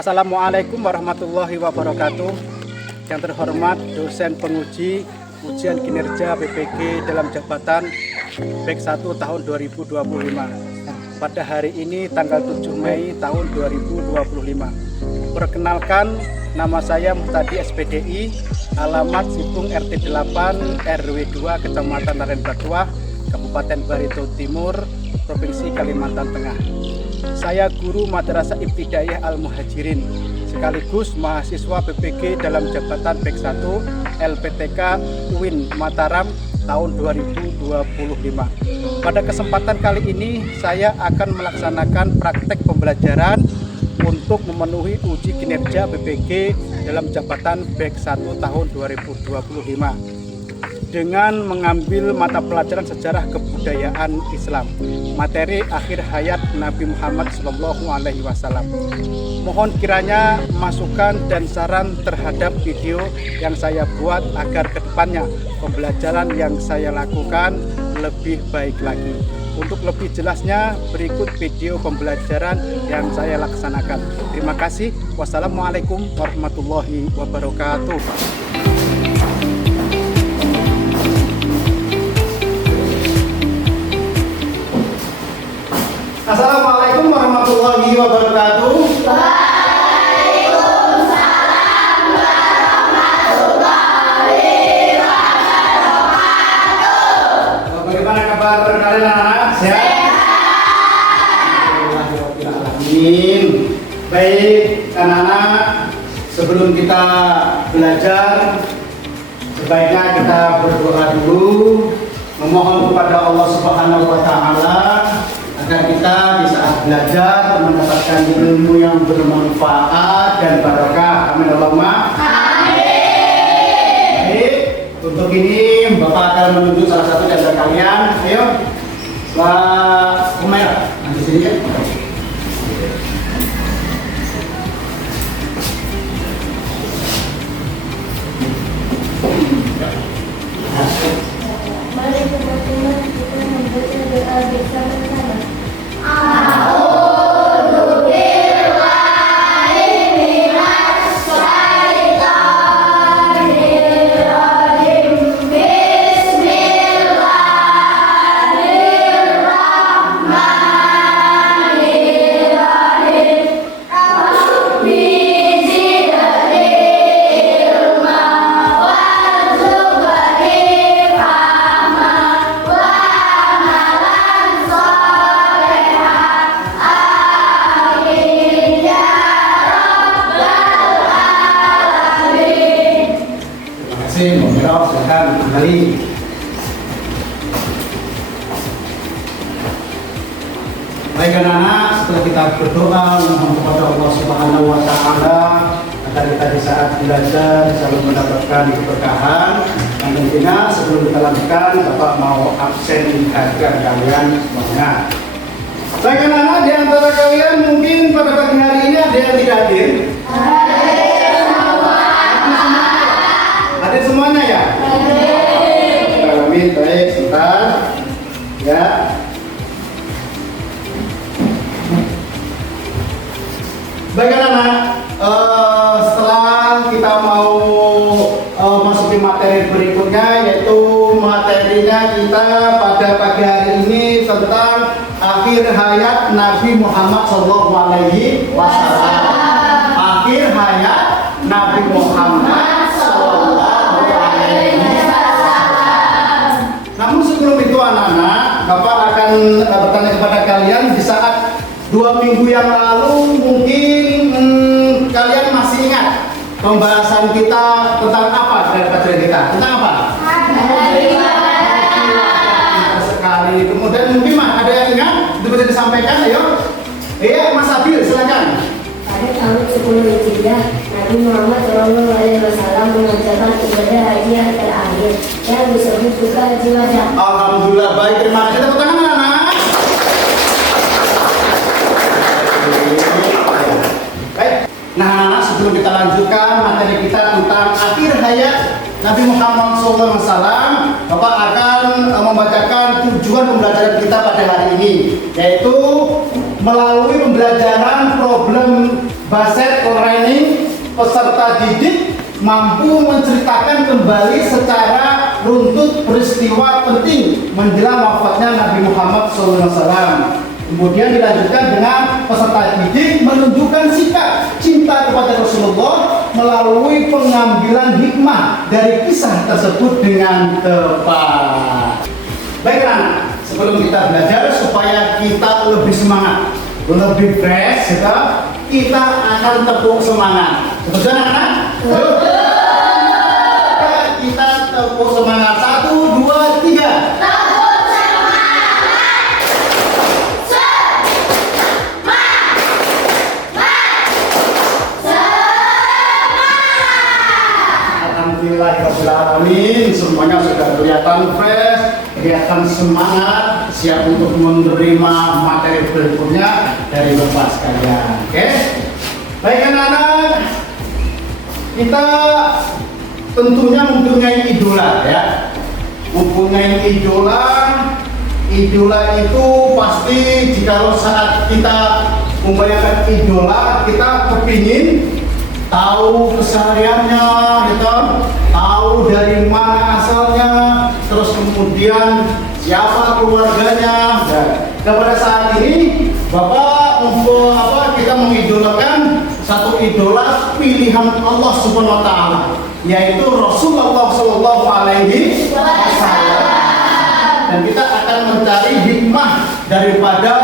Assalamualaikum warahmatullahi wabarakatuh. Yang terhormat dosen penguji ujian kinerja BPG dalam jabatan BEK 1 tahun 2025. Pada hari ini tanggal 7 Mei tahun 2025. Perkenalkan, nama saya Muhtadi SPDI, alamat Sipung RT 8 RW 2 Kecamatan Narenbatuah, Kabupaten Barito Timur, Provinsi Kalimantan Tengah. Saya guru Madrasah Ibtidaiyah Al-Muhajirin, sekaligus mahasiswa BPG dalam jabatan BEK 1 LPTK UIN Mataram tahun 2025. Pada kesempatan kali ini saya akan melaksanakan praktek pembelajaran untuk memenuhi uji kinerja BPG dalam jabatan BEK 1 tahun 2025 dengan mengambil mata pelajaran sejarah kebudayaan Islam, materi akhir hayat Nabi Muhammad SAW. Mohon kiranya masukan dan saran terhadap video yang saya buat agar kedepannya pembelajaran yang saya lakukan lebih baik lagi. Untuk lebih jelasnya, berikut video pembelajaran yang saya laksanakan. Terima kasih. Wassalamualaikum warahmatullahi wabarakatuh. Assalamualaikum warahmatullahi wabarakatuh. Waalaikumsalam warahmatullahi wabarakatuh. Bagaimana kabar kalian anak-anak? Sehat? Alhamdulillah. Baik anak-anak, sebelum kita belajar sebaiknya kita berdoa dulu, memohon kepada Allah Subhanahu wa taala agar kita di saat belajar mendapatkan ilmu yang bermanfaat dan barokah. Amin Allahumma. Amin. Baik, untuk ini Bapak akan menunjuk salah satu dari kalian. Ayo, Pak Umair, di sini ya. Mari teman-teman kita membaca doa bersama-sama. Silakan kembali. Baik anak-anak, setelah kita berdoa memohon kepada Allah Subhanahu wa taala agar kita di saat belajar selalu mendapatkan keberkahan. Dan tentunya sebelum kita lanjutkan, Bapak mau absen harga kalian semuanya. Baik anak-anak, di antara kalian mungkin pada pagi hari ini ada yang tidak hadir. Hadir semuanya ya? Amin. Baik, sebentar ya. Baik anak-anak, setelah kita mau masuki materi berikutnya, yaitu materinya kita pada pagi hari ini tentang akhir hayat Nabi Muhammad SAW. Akhir hayat Nabi Muhammad. Namun sebelum itu anak-anak, Bapak akan bertanya kepada kalian di saat 2 minggu yang lalu mungkin kalian masih ingat pembahasan kita tentang apa dari pelajaran kita? Tentang apa? Sekali. Kemudian mungkin ada yang ingat? Itu bisa disampaikan, ayo. Iya, Mas Abil, silakan. Pada tahun 10 Hijriah, Nabi Muhammad SAW mengerjakan ibadah haji yang terakhir yang disebut juga haji wada. Alhamdulillah, baik, terima kasih. Tepuk tangan anak-anak. Baik. Nah, anak-anak, sebelum kita lanjutkan materi kita tentang akhir hayat Nabi Muhammad SAW, Bapak akan membacakan tujuan pembelajaran kita pada hari ini, yaitu melalui pembelajaran problem Baset Training peserta didik mampu menceritakan kembali secara runtut peristiwa penting menjelang wafatnya Nabi Muhammad SAW. Kemudian dilanjutkan dengan peserta didik menunjukkan sikap cinta kepada Rasulullah melalui pengambilan hikmah dari kisah tersebut dengan tepat. Baik anak, sebelum kita belajar supaya kita lebih semangat, lebih fresh, kita akan tepuk semangat. Betul anak-anak? Kita tepuk semangat. 1, 2, 3. Alhamdulillahirrahmanirrahim. Semuanya sudah kelihatan fresh, kelihatan semangat, siap untuk menerima materi berikutnya dari Bapak sekalian. Oke? Baik anak-anak, kita tentunya mempunyai idola ya. Mempunyai idola. Idola itu pasti jika saat kita membayangkan idola, kita kepingin tahu kesehariannya, gitu, tahu dari mana asalnya, terus kemudian siapa keluarganya. Dan pada saat ini Bapak kita mengidolakan satu idola pilihan Allah Subhanahu Wa Taala, yaitu Rasulullah Shallallahu Alaihi Wasallam. Dan kita akan mencari hikmah daripada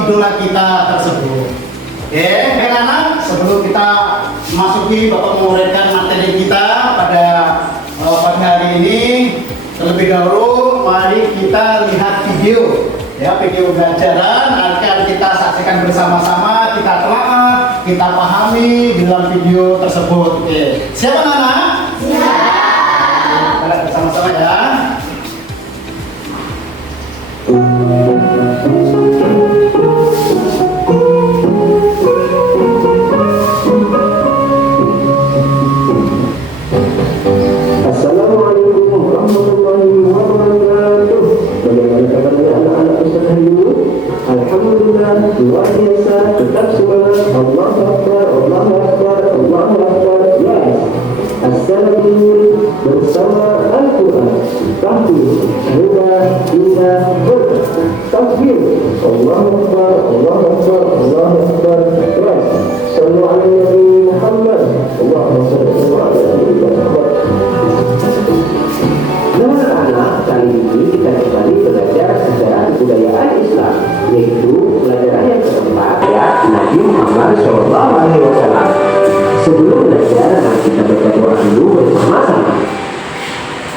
idola kita tersebut. Oke, anak-anak, sebelum kita masuki Bapak menguraikan materi kita pada pagi hari ini, terlebih dahulu mari kita lihat video ya, video pembelajaran akan kita saksikan bersama-sama, kita telah kita pahami di dalam video tersebut. Oke, siap anak-anak? Siap. Kita bersama-sama ya. Alhamdulillah, luar biasa, tetap semangat. Allahu Akbar, Allahu Akbar, Allahu Akbar. Yes. Assalamualaikum bersama Al-Quran. Tahfiz, hingga takbir. Allahu Akbar, Allahu Akbar, Allahu Akbar. Yes. Sallu ala Nabi Muhammad. Allahumma salli ala Nabi Muhammad. Nah, anak, kali ini kita kembali belajar sejarah kebudayaan Islam, yaitu pelajaran yang keempat ya, Nabi Muhammad SAW. Sebelum belajar, mari kita baca doa dulu bersama-sama.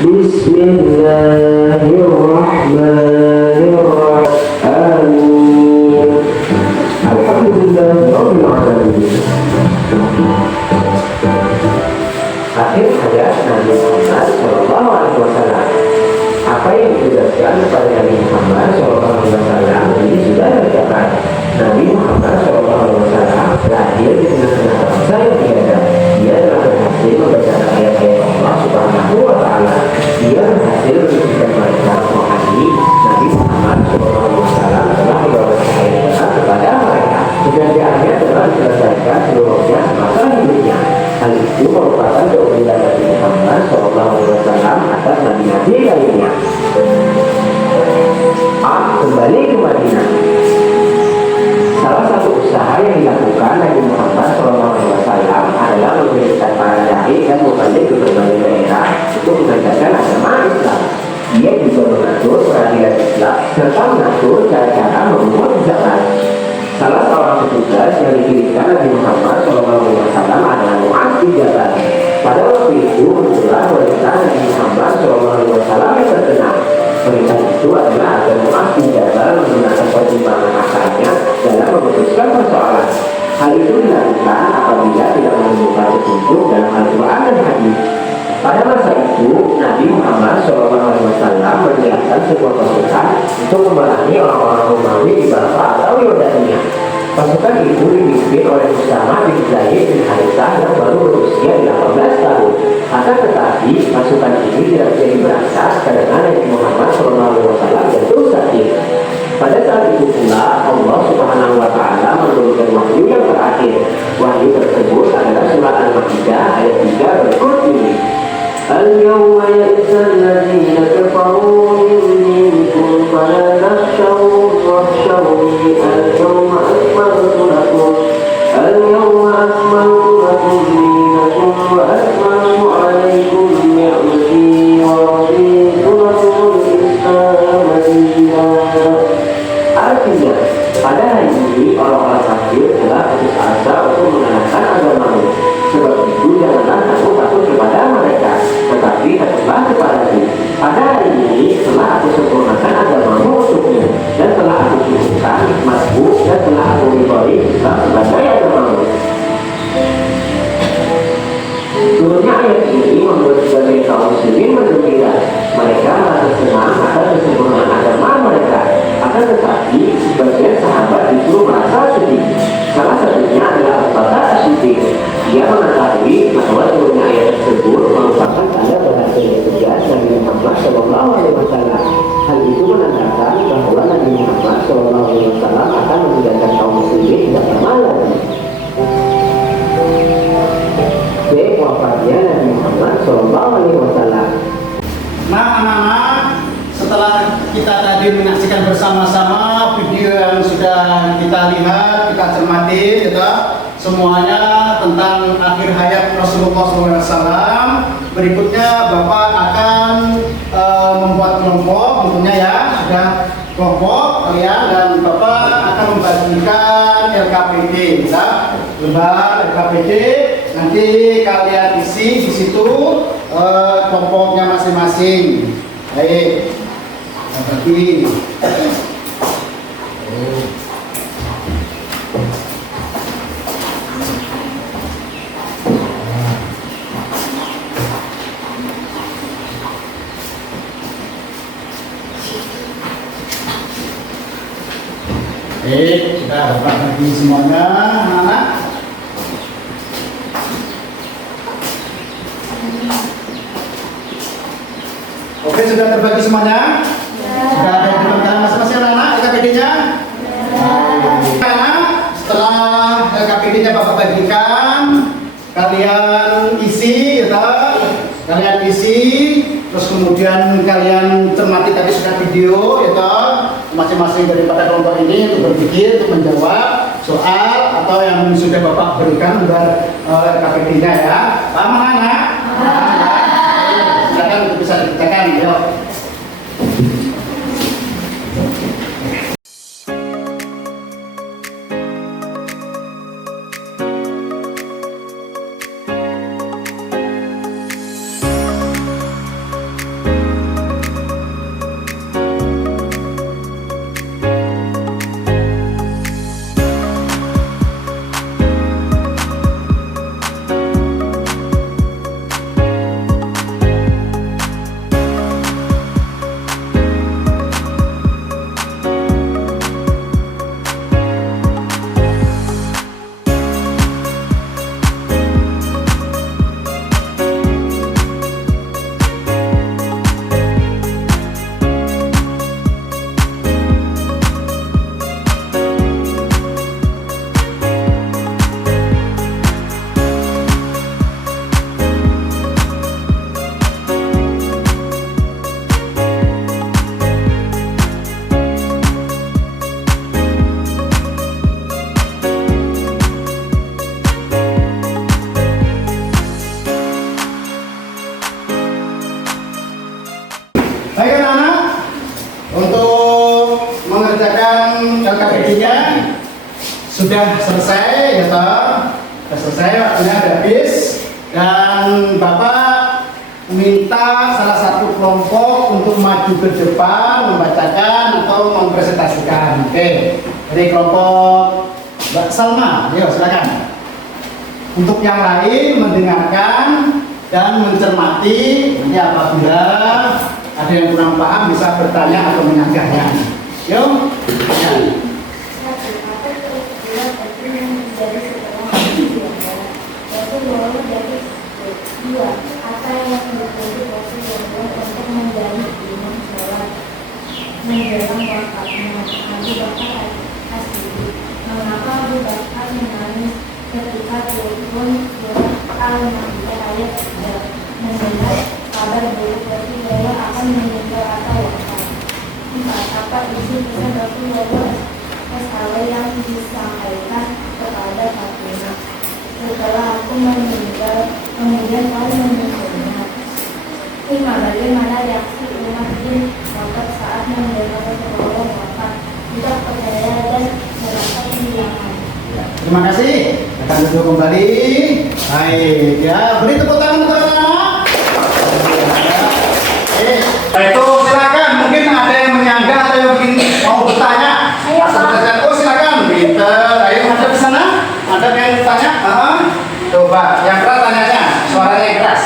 Bismillahirrahmanirrahim. Alhamdulillahirabbil alamin. Akhir hayat Nabi Muhammad SAW. Apa yang ditugaskan kepada Nabi Muhammad SAW ini sudah dikatakan. Nabi Muhammad SAW lahir di tengah-tengah bangsa yang tiada. Dia telah berhasil membaca ayat-ayat Allah Subhanahu Wa Taala. Dia berhasil menunjukkan mereka menghadiri Nabi Muhammad SAW telah membawa cahaya kepada mereka. Pekerjaannya telah diselesaikan seluruhnya semasa hidupnya. Hal itu merupakan keunggulan Nabi Muhammad SAW atas nabi-nabi lainnya. Kembali ke Madinah. Salah satu usaha yang dilakukan Nabi Muhammad SAW adalah mengirimkan para dai dan mubalik ke berbagai daerah untuk mengajarkan agama Islam. Dia juga mengatur peradilan Islam serta mengatur cara-cara memungut zakat. Salah seorang petugas yang dikirimkan Nabi Muhammad SAW adalah Mu'adz bin Jabal. Pada waktu itu muncullah perintah Nabi Muhammad SAW yang terkenal. Perintah itu adalah agar Mu'adz bin Jabal menggunakan pertimbangan akalnya dalam memutuskan persoalan. Hal itu dilakukan apabila tidak menemukan petunjuk dalam Al-Quran dan Hadis. Pada masa itu, Nabi Muhammad SAW menyiapkan sebuah pasukan untuk memerangi orang-orang Romawi di Basra atau Yordania. Pasukan itu dipimpin oleh Usama bin Zaid bin Harithah yang baru berusia 18 tahun. Akan tetapi, pasukan ini tidak jadi berangkat karena Nabi Muhammad SAW jatuh sakit. Pada saat itu pula Allah Subhanahu Wa Taala menurunkan wahyu yang terakhir. Wahyu tersebut adalah surah Al-Maidah ayat 3 berikut ini. Al-yawma ya'isal ladzina kafaru min dinikum fala takhshawhum wakhshawni al-yawma akmaltu lakum dinakum wa atmamtu 'alaykum ni'mati wa raditu lakumul Islam dinan. Artinya, pada hari ini orang-orang kafir telah putus asa untuk mengenalkan agamamu. Sebab itu janganlah kamu takut kepada mereka, tetapi takutlah kepadaku. Pada hari ini telah aku sempurnakan agamamu untukmu, dan telah aku cukupkan nikmatku, dan telah aku ridhoi Islam sebagai agamamu. Turunnya ayat ini membuat sebagai kaum muslimin bergembira. Mereka merasa senang akan kesempurnaan agama mereka. Akan tetapi, sebagian sahabat justru merasa sedih. Salah satunya adalah Abu Bakar As-Siddiq. Dia mengetahui bahwa turunnya ayat tersebut merupakan tanda berhasilnya tugas Nabi Muhammad SAW. Hal itu menandakan bahwa Nabi Muhammad SAW akan meninggalkan kaum muslimin tidak lama lagi. Wafatnya Nabi Muhammad SAW. Nah anak-anak, setelah kita tadi menyaksikan bersama-sama video yang sudah kita lihat, kita cermati, gitu, semuanya tentang akhir hayat Rasulullah SAW. Berikutnya Bapak akan membuat kelompok, tentunya ya, sudah kelompok kalian, dan Bapak akan membagikan LKPD, ya, lembar LKPD. Nanti kalian isi di situ kelompoknya masing-masing. Baik, bagi. Baik, sudah dapat bagi semuanya, anak-anak. Oke, sudah terbagi semuanya? Sudah ada di depan masing-masing anak-anak LKPD-nya? Anak, setelah LKPD-nya Bapak bagikan, kalian isi, ya, kalian isi, terus kemudian kalian cermati tadi sudah video, ya, masing-masing daripada kelompok ini untuk berpikir, untuk menjawab soal atau yang sudah Bapak berikan lembar LKPD-nya, ya. Paham anak? Silakan untuk bisa dikerjakan, yuk. Baik anak-anak, untuk mengerjakan LKPD-nya sudah selesai, ya toh? Sudah selesai, waktunya sudah habis, dan Bapak minta salah satu kelompok untuk maju ke depan membacakan atau mempresentasikan. Oke, dari kelompok Mbak Salma, yuk silakan. Untuk yang lain mendengarkan dan mencermati, nanti apabila ada yang kurang paham bisa bertanya atau menyanggahnya. Yuk. Ya. Mengapa Abu Bakar menangis ketika mendengar kabar buruk dari yang akan meninggal atau wafat. 4. Apa izin pesan Rasulullah SAW yang disampaikan kepada Fatimah setelah aku meninggal, kemudian kau menyusulnya. 5. Bagaimana reaksi umat jin wafat saat mendengar Rasulullah wafat? Tidak percaya dan merasa kehilangan. Terima kasih. Akan duduk kembali. Baik, ya. Beri tepuk tangan untuk anak-anak. Itu silakan. Mungkin ada yang menyangka atau yang mungkin mau bertanya. Ayo, Pak. Oh, silakan. Pinter. Ayo, ada di sana. Ada yang bertanya? Coba, yang keras tanyanya. Suaranya yang keras.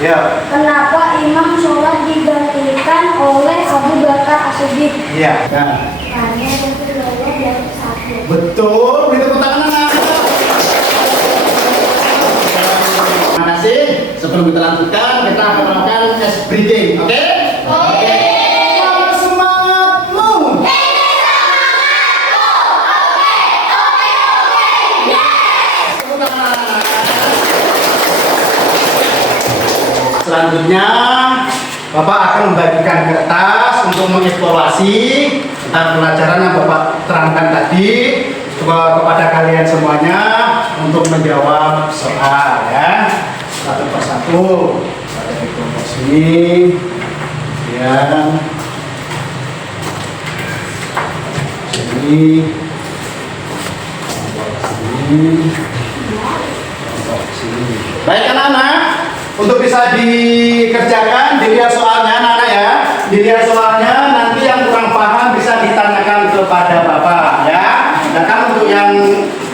Ya. Kenapa imam sholat digantikan oleh Abu Bakar As-Siddiq? Iya. Nah. Karena Rasulullah yang sakit. Betul. Beri tepuk tangan anak. Terima kasih. Sebelum kita lanjutkan, kita akan melakukan ice breathing. Oke? Oke. Selamat semangatmu. Tepuk tangan anak-anak. Selanjutnya, Bapak akan membagikan kertas untuk mengevaluasi tentang pelajaran yang Bapak terangkan tadi kepada kalian semuanya untuk menjawab soal ya. Satu persatu. Saya ikut ke sini. Ya. Sini. Sini. Baik anak-anak, untuk bisa dikerjakan, dilihat soalnya anak-anak ya. Dilihat soalnya, nanti yang kurang paham bisa ditanyakan kepada Bapak ya. Dan kan untuk yang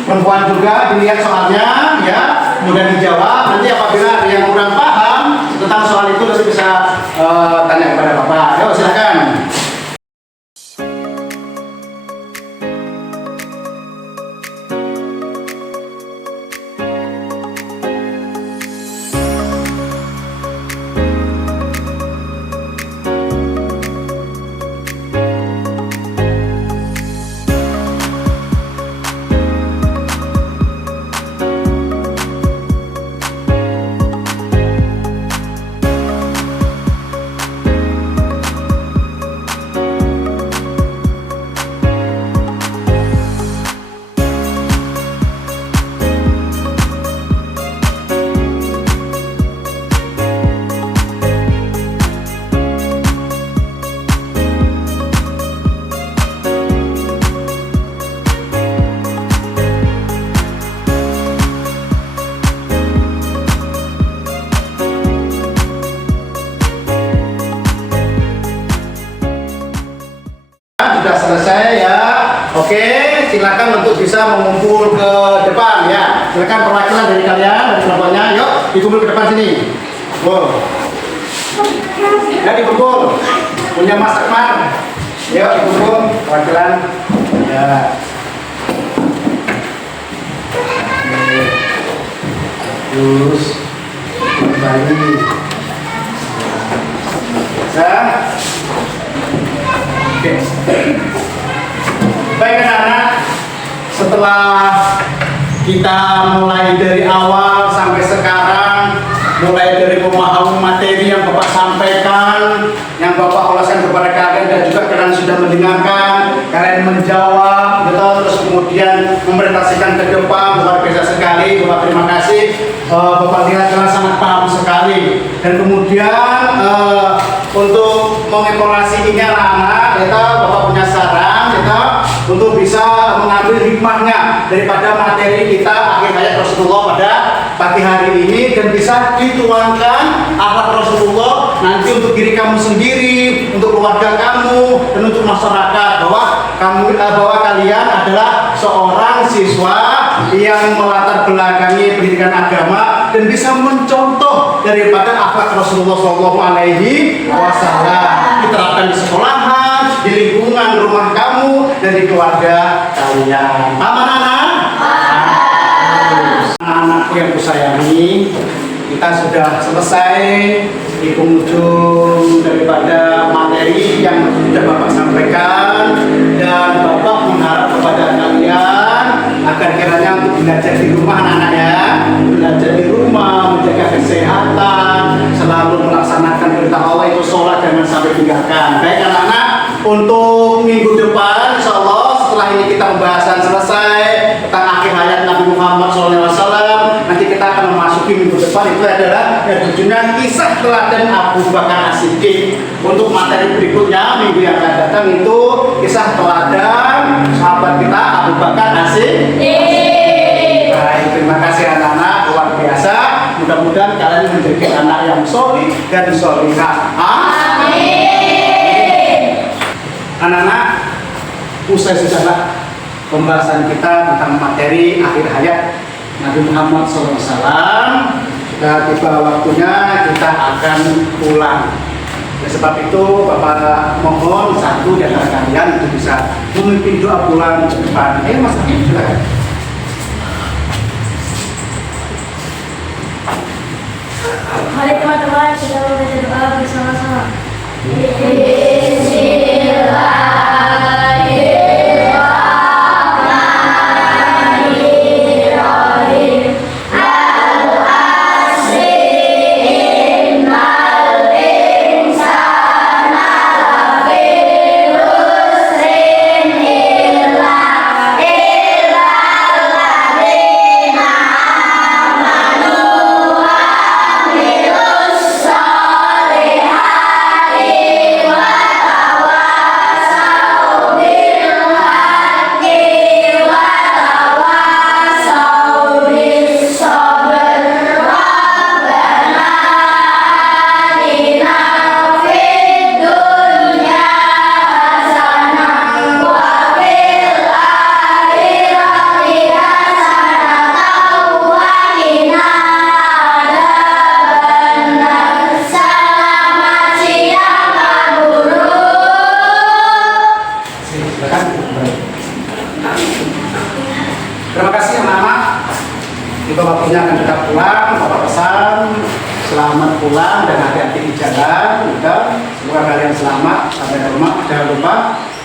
perempuan juga dilihat soalnya ya, kemudian dijawab. Nanti apabila ada yang kurang paham tentang soal itu nanti bisa tanya kepada Bapak. Yuk silakan. Sudah selesai ya. Oke, silakan untuk bisa mengumpul ke depan ya. Silakan perwakilan dari kalian dari kelompoknya. Yuk, dikumpul ke depan sini. Wow. Ya dikumpul. Punya Mas Akmal. Yuk dikumpul perwakilan. Ya. Oke. Terus kembali. Bisa. Oke. Baik anak-anak, setelah kita mulai dari awal sampai sekarang, mulai dari pemahaman materi yang Bapak sampaikan, yang Bapak oleskan kepada kalian dan juga kalian sudah mendengarkan, kalian menjawab, gitu, terus kemudian mempresentasikan ke depan, luar biasa sekali. Bapak terima kasih. Bapak lihat kalian sangat paham sekali. Dan kemudian untuk mengevaluasi ini anak-anak, kita Bapak punya saran, kita untuk bisa mengambil hikmahnya daripada materi kita akhir hayat Rasulullah pada pagi hari ini dan bisa dituangkan akhlak Rasulullah nanti untuk diri kamu sendiri, untuk keluarga kamu dan untuk masyarakat bahwa kalian adalah seorang siswa yang melatar belakangi pendidikan agama dan bisa mencontoh daripada akhlak Rasulullah SAW diterapkan di sekolahan, di lingkungan rumah kamu dan di keluarga kalian. Aman anak? Anak-anakku yang kusayangi, kita sudah selesai di penghujung daripada materi yang sudah Bapak sampaikan dan Bapak mengharap kepada kalian agar kiranya untuk belajar di rumah anak-anak ya, belajar di rumah kita pembahasan selesai tentang akhir hayat Nabi Muhammad SAW, nanti kita akan memasuki minggu depan itu adalah berjudulnya kisah teladan Abu Bakar As-Siddiq. Untuk materi berikutnya minggu yang akan datang itu kisah teladan sahabat kita Abu Bakar As-Siddiq. Baik, terima kasih anak-anak, luar biasa. Mudah-mudahan kalian menjadi anak yang solih dan solihah. Amin. Anak-anak, usai sudahlah pembahasan kita tentang materi akhir hayat Nabi Muhammad SAW. Sudah tiba waktunya kita akan pulang. Oleh sebab itu, Bapak mohon satu di antara kalian untuk bisa memimpin doa pulang ke depan. Mas Habib, silakan. Mari teman-teman kita membaca doa bersama-sama. Terima kasih anak-anak. Tiba waktunya akan kita pulang. Bapak pesan selamat pulang dan hati-hati di jalan. Udah, semoga kalian selamat sampai rumah. Jangan lupa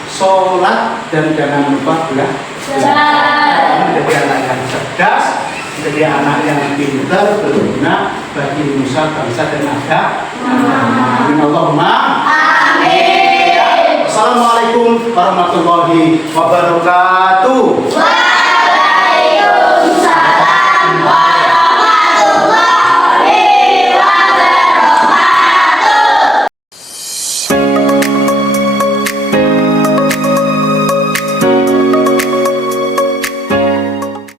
sholat dan jangan lupa belajar. Menjadi anak yang cerdas, menjadi anak yang pintar, berguna bagi nusa bangsa dan agama. Amin. Allahumma amin. Assalamualaikum warahmatullahi wabarakatuh.